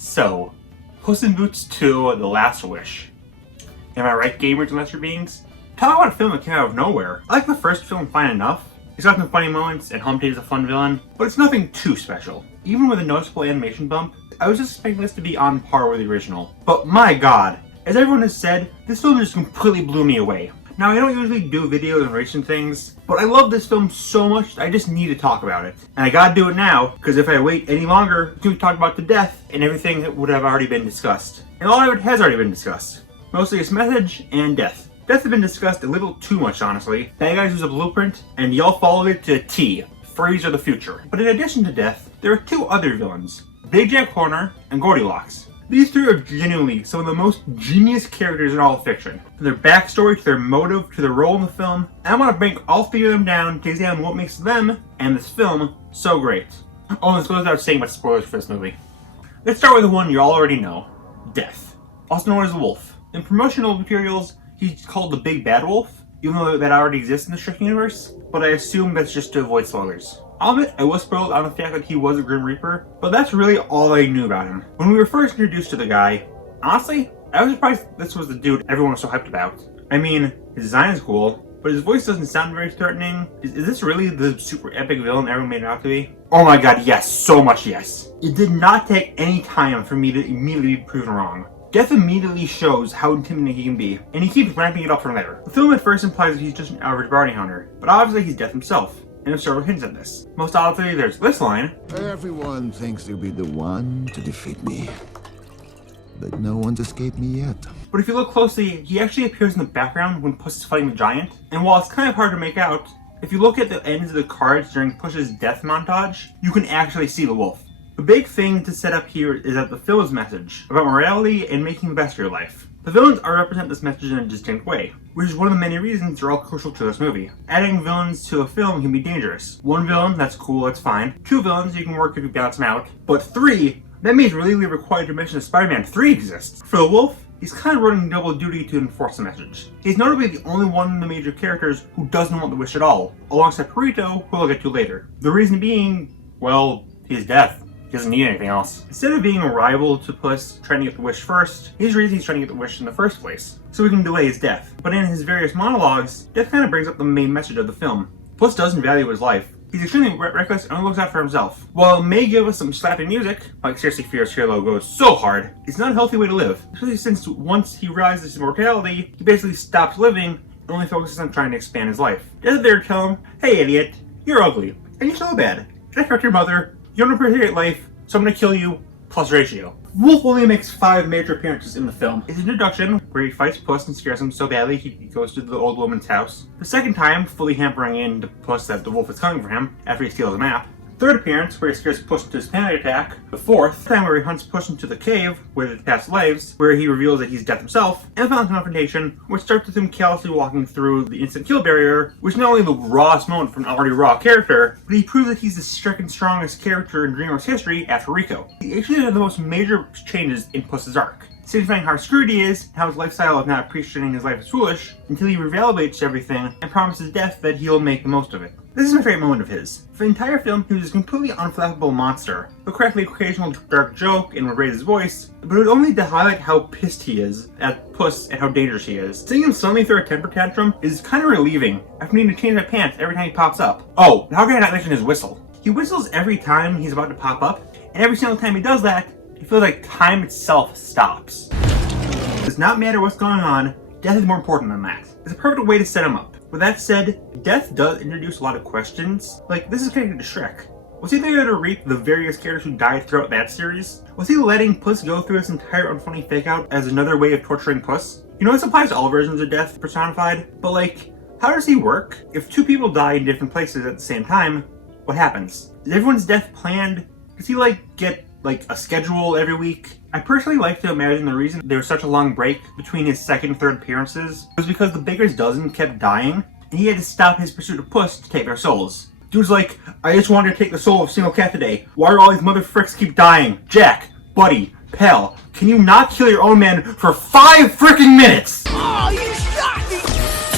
So, Puss in Boots 2, The Last Wish. Am I right, gamers and lesser beings? Talk about a film that came out of nowhere. I like the first film fine enough. It's got some funny moments, and Humpty is a fun villain, but it's nothing too special. Even with a noticeable animation bump, I was just expecting this to be on par with the original. But my god, as everyone has said, this film just completely blew me away. Now, I don't usually do videos and racing things, but I love this film so much I just need to talk about it. And I gotta do it now, because if I wait any longer, we talk about the death and everything that would have already been discussed. And all of it has already been discussed. Mostly its message and death. Death has been discussed a little too much, honestly. Bad guys use a blueprint, and y'all followed it to a T. Freeze are the future. But in addition to death, there are two other villains. Big Jack Horner and Goldilocks. These three are genuinely some of the most genius characters in all of fiction. From their backstory, to their motive, to their role in the film, and I want to break all three of them down to examine what makes them, and this film, so great. Oh, and this goes without saying about spoilers for this movie. Let's start with the one you all already know. Death. Also known as the Wolf. In promotional materials, he's called the Big Bad Wolf, even though that already exists in the Shrek universe, but I assume that's just to avoid spoilers. I'll admit, I was spoiled on the fact that he was a Grim Reaper, but that's really all I knew about him. When we were first introduced to the guy, honestly, I was surprised this was the dude everyone was so hyped about. I mean, his design is cool, but his voice doesn't sound very threatening. Is this really the super epic villain everyone made it out to be? Oh my god, yes, so much yes. It did not take any time for me to immediately be proven wrong. Death immediately shows how intimidating he can be, and he keeps ramping it up from there. The film at first implies that he's just an average bounty hunter, but obviously he's Death himself. And there's several hints at this. Most obviously, there's this line. Everyone thinks they'll be the one to defeat me, but no one's escaped me yet. But if you look closely, he actually appears in the background when Puss is fighting the giant. And while it's kind of hard to make out, if you look at the ends of the cards during Puss's death montage, you can actually see the wolf. The big thing to set up here is that the film's message about morality and making the best of your life. The villains are represent this message in a distinct way, which is one of the many reasons they're all crucial to this movie. Adding villains to a film can be dangerous. One villain, that's cool, that's fine. Two villains, you can work if you balance them out. But three, that means we're legally required to mention that Spider-Man 3 exists. For the wolf, he's kind of running double duty to enforce the message. He's notably the only one of the major characters who doesn't want the wish at all, alongside Perito, who we'll get to later. The reason being, well, he's Death. He doesn't need anything else. Instead of being a rival to Puss trying to get the wish first, his reason he's trying to get the wish in the first place, so he can delay his death. But in his various monologues, Death kind of brings up the main message of the film. Puss doesn't value his life. He's extremely reckless and only looks out for himself. While it may give us some slapping music, like Seriously Fierce Halo goes so hard, it's not a healthy way to live. Especially since once he realizes his mortality, he basically stops living and only focuses on trying to expand his life. Death is there to tell him, hey idiot, you're ugly, and you're so bad. Can I correct your mother? You don't appreciate life, so I'm gonna kill you, plus ratio. Wolf only makes 5 major appearances in the film. His introduction, where he fights Puss and scares him so badly he goes to the old woman's house. The second time, fully hampering in to Puss that the wolf is coming for him after he steals a map. Third appearance, where he scares Puss into his panic attack. The fourth time, where he hunts Puss into the cave where the past lives, where he reveals that he's Death himself. And the final confrontation, which starts with him callously walking through the instant kill barrier, which is not only the rawest moment for an already raw character, but he proves that he's the second strongest character in DreamWorks history after Rico. He actually had the most major changes in Puss's arc, signifying how screwed he is, and how his lifestyle of not appreciating his life is foolish, until he reevaluates everything and promises Death that he'll make the most of it. This is my favorite moment of his. For the entire film, he was a completely unflappable monster, who cracked the occasional dark joke and would raise his voice, but it was only to highlight how pissed he is at Puss and how dangerous he is. Seeing him suddenly throw a temper tantrum is kind of relieving, after needing to change my pants every time he pops up. Oh, and how can I not mention his whistle? He whistles every time he's about to pop up, and every single time he does that, it feels like time itself stops. It does not matter what's going on, Death is more important than that. It's a perfect way to set him up. With that said, Death does introduce a lot of questions. Like, this is connected to Shrek. Was he there to reap the various characters who died throughout that series? Was he letting Puss go through this entire unfunny fake-out as another way of torturing Puss? You know, this applies to all versions of Death personified, but like, how does he work? If two people die in different places at the same time, what happens? Is everyone's death planned? Does he get a schedule every week? I personally like to imagine the reason there was such a long break between his second and third appearances was because the Baker's dozen kept dying, and he had to stop his pursuit of Puss to take their souls. Dude's like, I just wanted to take the soul of a single cat today. Why do all these mother fricks keep dying? Jack, buddy, pal, can you not kill your own man for 5 freaking minutes? Oh, you shot me!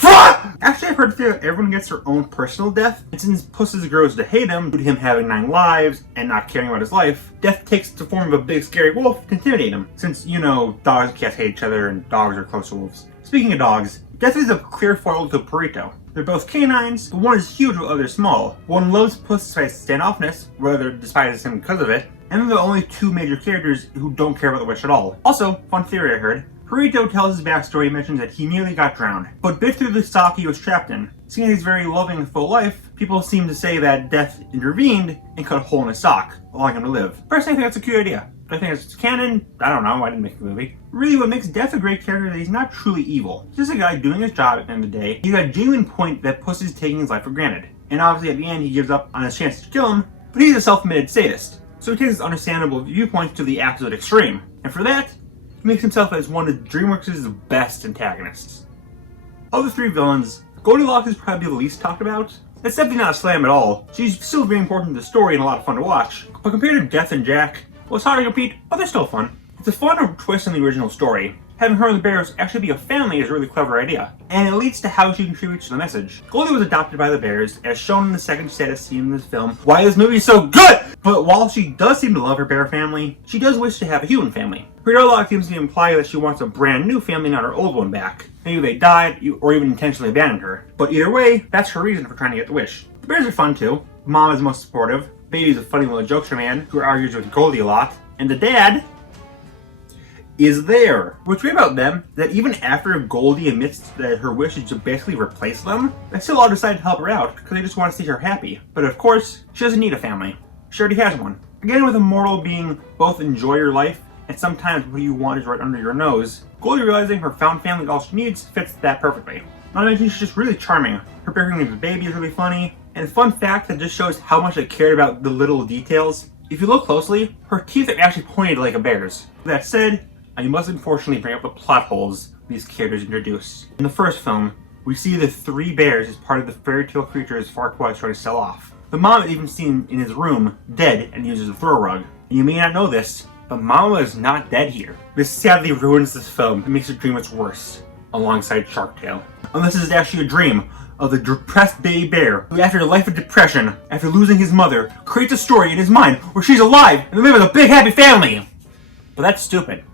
Fuck! After I heard the theory that everyone gets their own personal death, and since Puss grows to hate him due to him having 9 lives and not caring about his life, death takes the form of a big scary wolf to intimidate him, since, you know, dogs and cats hate each other and dogs are close to wolves. Speaking of dogs, Death is a clear foil to Burrito. They're both canines, but one is huge while the other is small. One loves Puss despite standoffness, rather despises him because of it, and they're the only 2 major characters who don't care about the wish at all. Also, fun theory I heard, Burrito tells his backstory and mentions that he nearly got drowned, but bit through the sock he was trapped in. Seeing his very loving and full life, people seem to say that Death intervened and cut a hole in his sock, allowing him to live. Personally, I think that's a cute idea. I think it's canon. I don't know, I didn't make the movie. Really, what makes Death a great character is that he's not truly evil. He's just a guy doing his job at the end of the day. He's got a genuine point that Puss is taking his life for granted. And obviously at the end he gives up on his chance to kill him, but he's a self-admitted sadist. So he takes his understandable viewpoints to the absolute extreme. And for that, he makes himself as one of DreamWorks' best antagonists. Of the 3 villains, Goldilocks is probably the least talked about. It's definitely not a slam at all. She's still very important to the story and a lot of fun to watch. But compared to Death and Jack, well, it's hard to compete, but they're still fun. It's a fun twist on the original story. Having her and the bears actually be a family is a really clever idea, and it leads to how she contributes to the message. Goldie was adopted by the bears, as shown in the second status scene in this film. Why this movie is so good! But while she does seem to love her bear family, she does wish to have a human family. Her dialogue seems to imply that she wants a brand new family, not her old one back. Maybe they died, or even intentionally abandoned her. But either way, that's her reason for trying to get the wish. The bears are fun too. Mom is most supportive. Baby's a funny little jokester man who argues with Goldie a lot. And the dad is there. What's great about them is that even after Goldie admits that her wish is to basically replace them, they still all decide to help her out because they just want to see her happy. But of course, she doesn't need a family. She already has one. Again, with a mortal being both enjoy your life and sometimes what you want is right under your nose, Goldie realizing her found family is all she needs fits that perfectly. Not to mention she's just really charming. Her bearing of the baby is really funny, and a fun fact that just shows how much they cared about the little details. If you look closely, her teeth are actually pointed like a bear's. That said, I must unfortunately bring up the plot holes these characters introduced. In the first film, we see the 3 bears as part of the fairy tale creatures Farquaad is trying to sell off. The mom is even seen in his room, dead, and uses a throw rug. And you may not know this, but Mama is not dead here. This sadly ruins this film and makes the dream much worse, alongside Shark Tale. Unless this is actually a dream of the depressed baby bear who, after a life of depression, after losing his mother, creates a story in his mind where she's alive and they live with a big happy family. But that's stupid.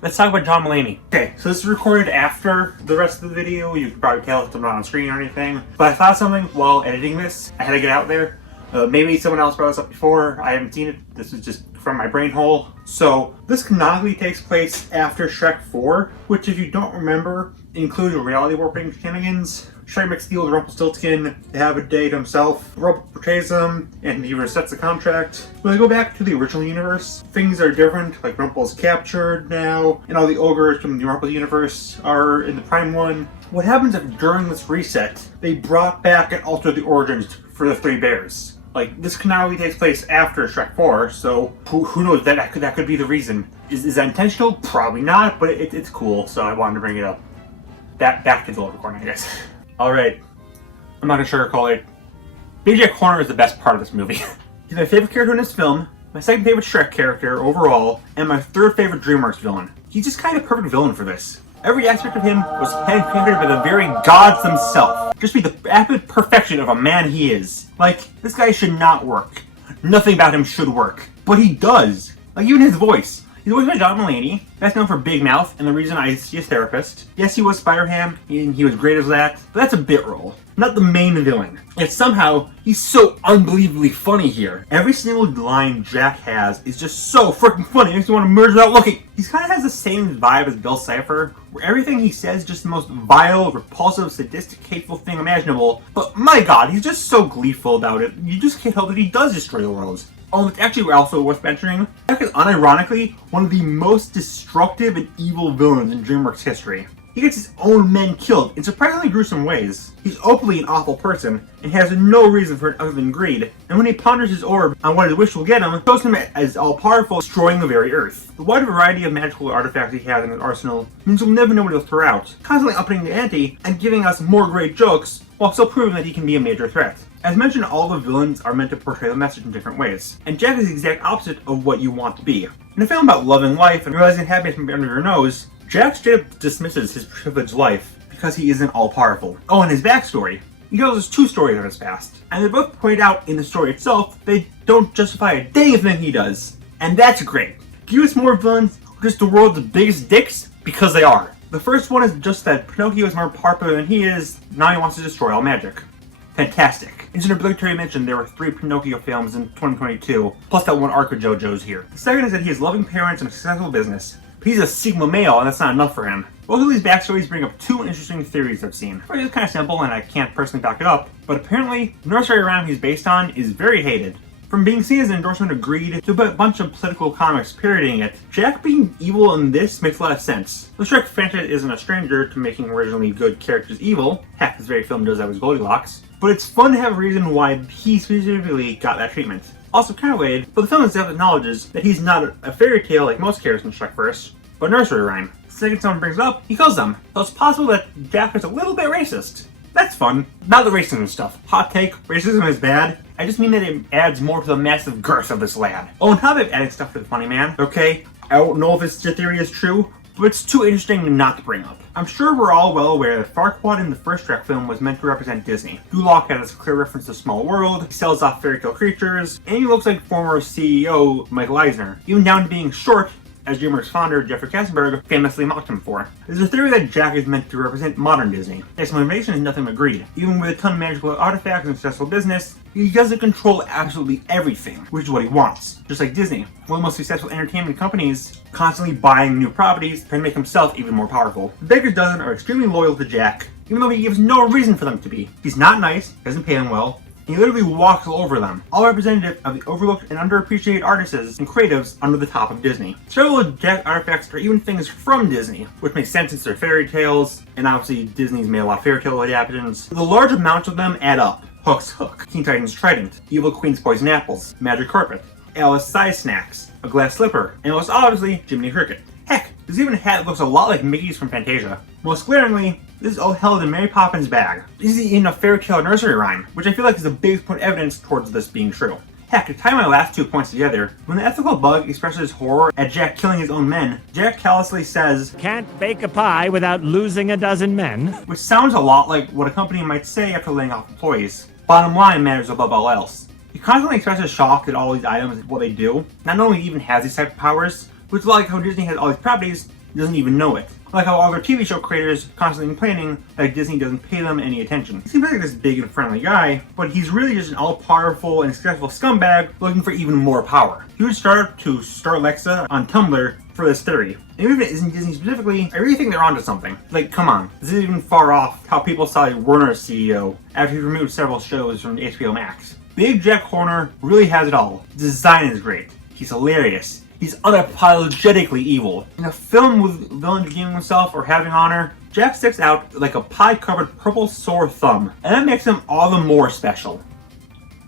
Let's talk about John Mulaney. Okay, so this is recorded after the rest of the video. You can probably tell it's not on screen or anything. But I thought something while editing this. I had to get out there. Maybe someone else brought this up before. I haven't seen it. This is just from my brain hole. So this canonically takes place after Shrek 4, which if you don't remember, includes reality warping shenanigans. Shrek makes deal with Rumpelstiltskin to have a date himself. Rump portrays him, and he resets the contract. When they go back to the original universe, things are different, like Rumpel's captured now, and all the ogres from the Rumpel universe are in the Prime one. What happens if during this reset, they brought back and altered the origins for the 3 bears? Like, this canonically takes place after Shrek 4, so who knows, that could be the reason. Is that intentional? Probably not, but it's cool, so I wanted to bring it up. Back to the old recording, I guess. Alright, I'm not gonna sugarcoat it. BJ Horner is the best part of this movie. He's my favorite character in this film, my second favorite Shrek character overall, and my 3rd favorite DreamWorks villain. He's just kind of perfect villain for this. Every aspect of him was handcrafted by the very gods themselves. Just be the absolute perfection of a man he is. Like, this guy should not work. Nothing about him should work. But he does. Like, even his voice. He's voiced by John Mulaney, best known for Big Mouth and the reason I see his therapist. Yes, he was Spider-Ham, and he was great as that, but that's a bit role, not the main villain. Yet somehow, he's so unbelievably funny here. Every single line Jack has is just so freaking funny, it makes you want to merge without looking. He kind of has the same vibe as Bill Cipher, where everything he says is just the most vile, repulsive, sadistic, hateful thing imaginable, but my god, he's just so gleeful about it, you just can't help that he does destroy the world. Oh, it's actually also worth mentioning, Jack is unironically one of the most destructive and evil villains in DreamWorks history. He gets his own men killed in surprisingly gruesome ways. He's openly an awful person, and has no reason for it other than greed. And when he ponders his orb on what his wish will get him, it shows him as all-powerful, destroying the very earth. The wide variety of magical artifacts he has in his arsenal means we'll never know what he'll throw out, constantly upping the ante and giving us more great jokes, while still proving that he can be a major threat. As mentioned, all the villains are meant to portray the message in different ways, and Jack is the exact opposite of what you want to be. In a film about loving life and realizing happiness from under your nose, Jack straight up dismisses his privileged life because he isn't all-powerful. Oh, and his backstory. He tells us 2 stories of his past, and they're both pointed out in the story itself. They don't justify a dang thing he does, and that's great. Give us more villains who are just the world's biggest dicks, because they are. The first one is just that Pinocchio is more popular than he is, now he wants to destroy all magic. Fantastic. It's an obligatory mention there were 3 Pinocchio films in 2022, plus that one arc of JoJo's here. The second is that he has loving parents and a successful business, but he's a Sigma male and that's not enough for him. Both of these backstories bring up 2 interesting theories I've seen. It's kind of simple and I can't personally back it up, but apparently the nursery rhyme he's based on is very hated. From being seen as an endorsement of greed to a bunch of political comics parodying it, Jack being evil in this makes a lot of sense. The Shrek franchise isn't a stranger to making originally good characters evil. Heck, this very film does that with Goldilocks. But it's fun to have a reason why he specifically got that treatment. Also kind of weird, but the film itself acknowledges that he's not a fairy tale like most characters in Shrekverse, but a nursery rhyme. The second someone brings it up, he kills them. So it's possible that Jack is a little bit racist. That's fun. Not the racism stuff. Hot take, racism is bad. I just mean that it adds more to the massive girth of this lad. Oh, and how they've added stuff to the funny man, okay? I don't know if this theory is true, but it's too interesting not to bring up. I'm sure we're all well aware that Farquaad in the first Shrek film was meant to represent Disney. Duloc has a clear reference to Small World, he sells off fairy tale creatures, and he looks like former CEO Michael Eisner, even down to being short, as DreamWorks founder Jeffrey Katzenberg famously mocked him for. There's a theory that Jack is meant to represent modern Disney. His motivation is nothing but greed. Even with a ton of magical artifacts and successful business, he doesn't control absolutely everything, which is what he wants. Just like Disney, one of the most successful entertainment companies, constantly buying new properties to make himself even more powerful. The Baker's Dozen are extremely loyal to Jack, even though he gives no reason for them to be. He's not nice, doesn't pay them well, he literally walks all over them, all representative of the overlooked and underappreciated artists and creatives under the top of Disney. Several of Jack's artifacts are even things from Disney, which makes sense since they're fairy tales, and obviously Disney's made a lot of fairy tale adaptations. The large amounts of them add up. Hook's hook, Teen Titan's trident, Evil Queen's poison apples, magic carpet, Alice size snacks, a glass slipper, and most obviously Jiminy Cricket. Heck, there's even a hat that looks a lot like Mickey's from Fantasia. Most glaringly, this is all held in Mary Poppins' bag. This is in a fairy tale nursery rhyme, which I feel like is the biggest point of evidence towards this being true. Heck, to tie my last 2 points together, when the ethical bug expresses horror at Jack killing his own men, Jack callously says, "Can't bake a pie without losing a dozen men." Which sounds a lot like what a company might say after laying off employees. Bottom line matters above all else. He constantly expresses shock at all these items and what they do. Not only even has these type of powers, which is like how Disney has all these properties, he doesn't even know it. Like how other TV show creators constantly complaining that Disney doesn't pay them any attention. He seems like this big and friendly guy, but he's really just an all-powerful and successful scumbag looking for even more power. He would start to start Alexa on Tumblr for this theory. And even if it isn't Disney specifically, I really think they're onto something. Like, come on, this isn't even far off how people saw Warner's CEO after he removed several shows from HBO Max. Big Jack Horner really has it all. The design is great. He's hilarious. He's unapologetically evil. In a film with villain redeeming himself or having honor, Jack sticks out like a pie-covered purple sore thumb, and that makes him all the more special.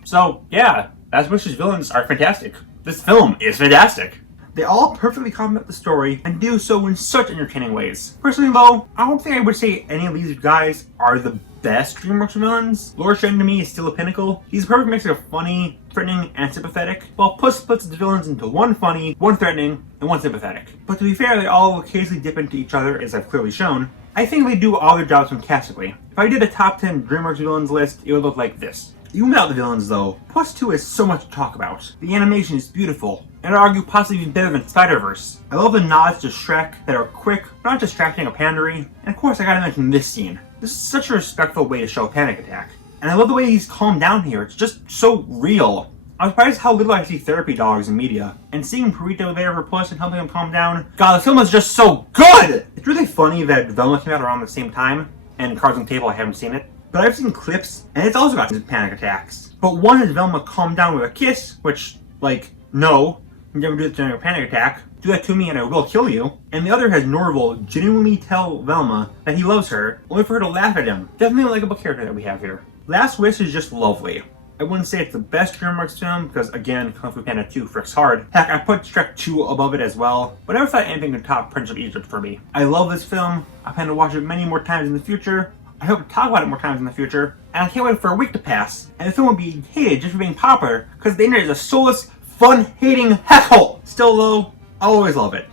So, yeah, Asbush's villains are fantastic. This film is fantastic. They all perfectly complement the story and do so in such entertaining ways. Personally though, I don't think I would say any of these guys are the best DreamWorks villains. Lord Shen to me is still a pinnacle. He's a perfect mix of funny, threatening, and sympathetic, while Puss splits the villains into one funny, one threatening, and one sympathetic. But to be fair, they all occasionally dip into each other, as I've clearly shown. I think they do all their jobs fantastically. If I did a top 10 DreamWorks villains list, it would look like this. Even without the villains though, Puss 2 has so much to talk about. The animation is beautiful, and I'd argue possibly even better than Spider-Verse. I love the nods to Shrek that are quick, but not distracting or pandery. And of course I gotta mention this scene. This is such a respectful way to show a panic attack. And I love the way he's calmed down here, it's just so real. I'm surprised how little I see therapy dogs in media. And seeing Perito there for Puss and helping him calm down, God, the film is just so good! It's really funny that Velma came out around the same time, and Cards on the Table I haven't seen it. But I've seen clips, and it's also got panic attacks. But one is Velma calmed down with a kiss, which, like, no, you never do that during a panic attack. Do that to me and I will kill you. And the other has Norval genuinely tell Velma that he loves her, only for her to laugh at him. Definitely a likable character that we have here. Last Wish is just lovely. I wouldn't say it's the best DreamWorks film, because again, Kung Fu Panda 2 fricks hard. Heck, I put Shrek 2 above it as well, but I never thought anything could top Prince of Egypt for me. I love this film, I plan to watch it many more times in the future, I hope to talk about it more times in the future, and I can't wait for a week to pass, and the film will be hated just for being popular, because the internet is a soulless, fun-hating heckhole! Still though, I'll always love it.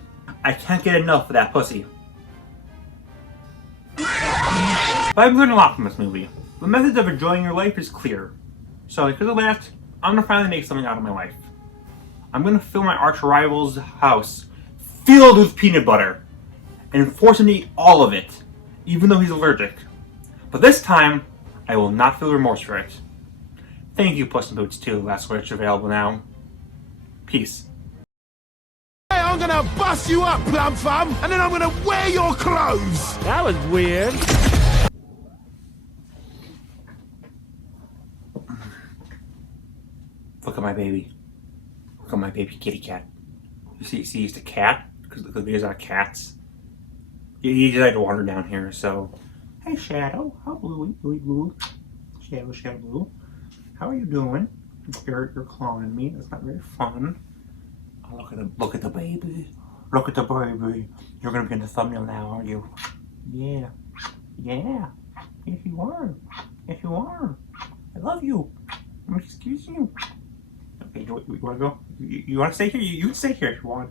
I can't get enough of that pussy. But I've learned a lot from this movie. The method of enjoying your life is clear. So because of that, I'm gonna finally make something out of my life. I'm gonna fill my arch rival's house filled with peanut butter and force him to eat all of it, even though he's allergic. But this time, I will not feel remorse for it. Thank you, Puss in Boots 2, Last Wish, available now. Peace. Hey, I'm gonna bust you up, plum fum, and then I'm gonna wear your clothes! That was weird. Look at my baby. Look at my baby kitty cat. You see he's a cat? Because these are cats. He decided to wander down here, so... Hey, Shadow. How Bluey Blue? Shadow Blue. How are you doing? You're clawing me. That's not very fun. Oh, look at the baby. Look at the baby. You're gonna be in the thumbnail now, aren't you? Yeah. Yeah. Yes, you are. Yes, you are. I love you. I'm excusing you. Okay, you want to go? You want to stay here? You can stay here if you want.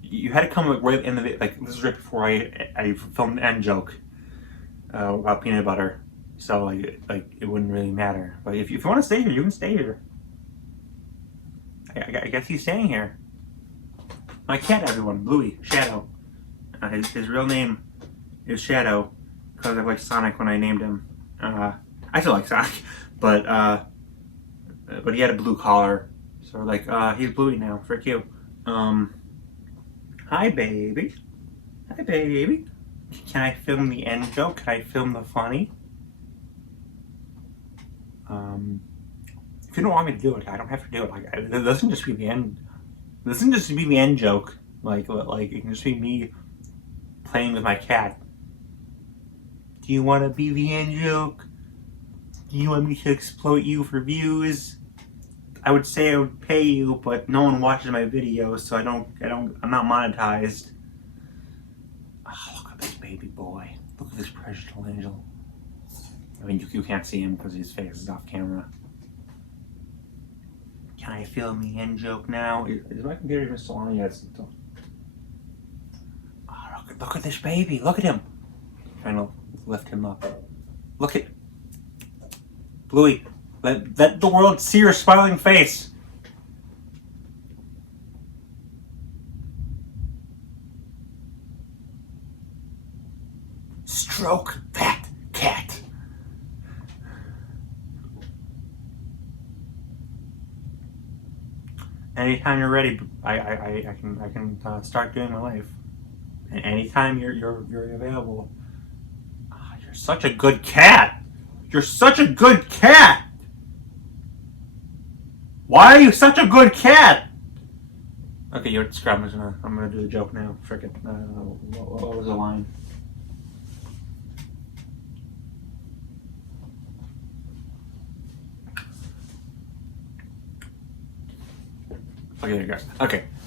You had to come like right at the end of it. Like this is right before I filmed the end joke about peanut butter. So like it wouldn't really matter. But if you want to stay here, you can stay here. I guess he's staying here. My cat, everyone, Bluey, Shadow. His real name is Shadow because I like Sonic when I named him. I still like Sonic, but he had a blue collar, so we're like, he's Bluey now. Frick you. Hi, baby. Hi, baby. Can I film the end joke? Can I film the funny? If you don't want me to do it, I don't have to do it. Like, it doesn't just be the end. It doesn't just be the end joke. Like it can just be me playing with my cat. Do you want to be the end joke? Do you want me to exploit you for views? I would say I would pay you, but no one watches my videos, so I'm not monetized. Oh, look at this baby boy. Look at this precious little angel. I mean, you can't see him because his face is off camera. Can I film the end joke now? Is my computer even still on? Yes. Oh, look at this baby. Look at him. I'm trying to lift him up. Look at Bluey. Let the world see your smiling face. Stroke that cat. Anytime you're ready, I can start doing my life. And anytime you're available. Oh, you're such a good cat. You're such a good cat. Why are you such a good cat? Okay, you're scrap. I'm gonna do the joke now. Frickin'. What was the line? Okay, there you go. Okay,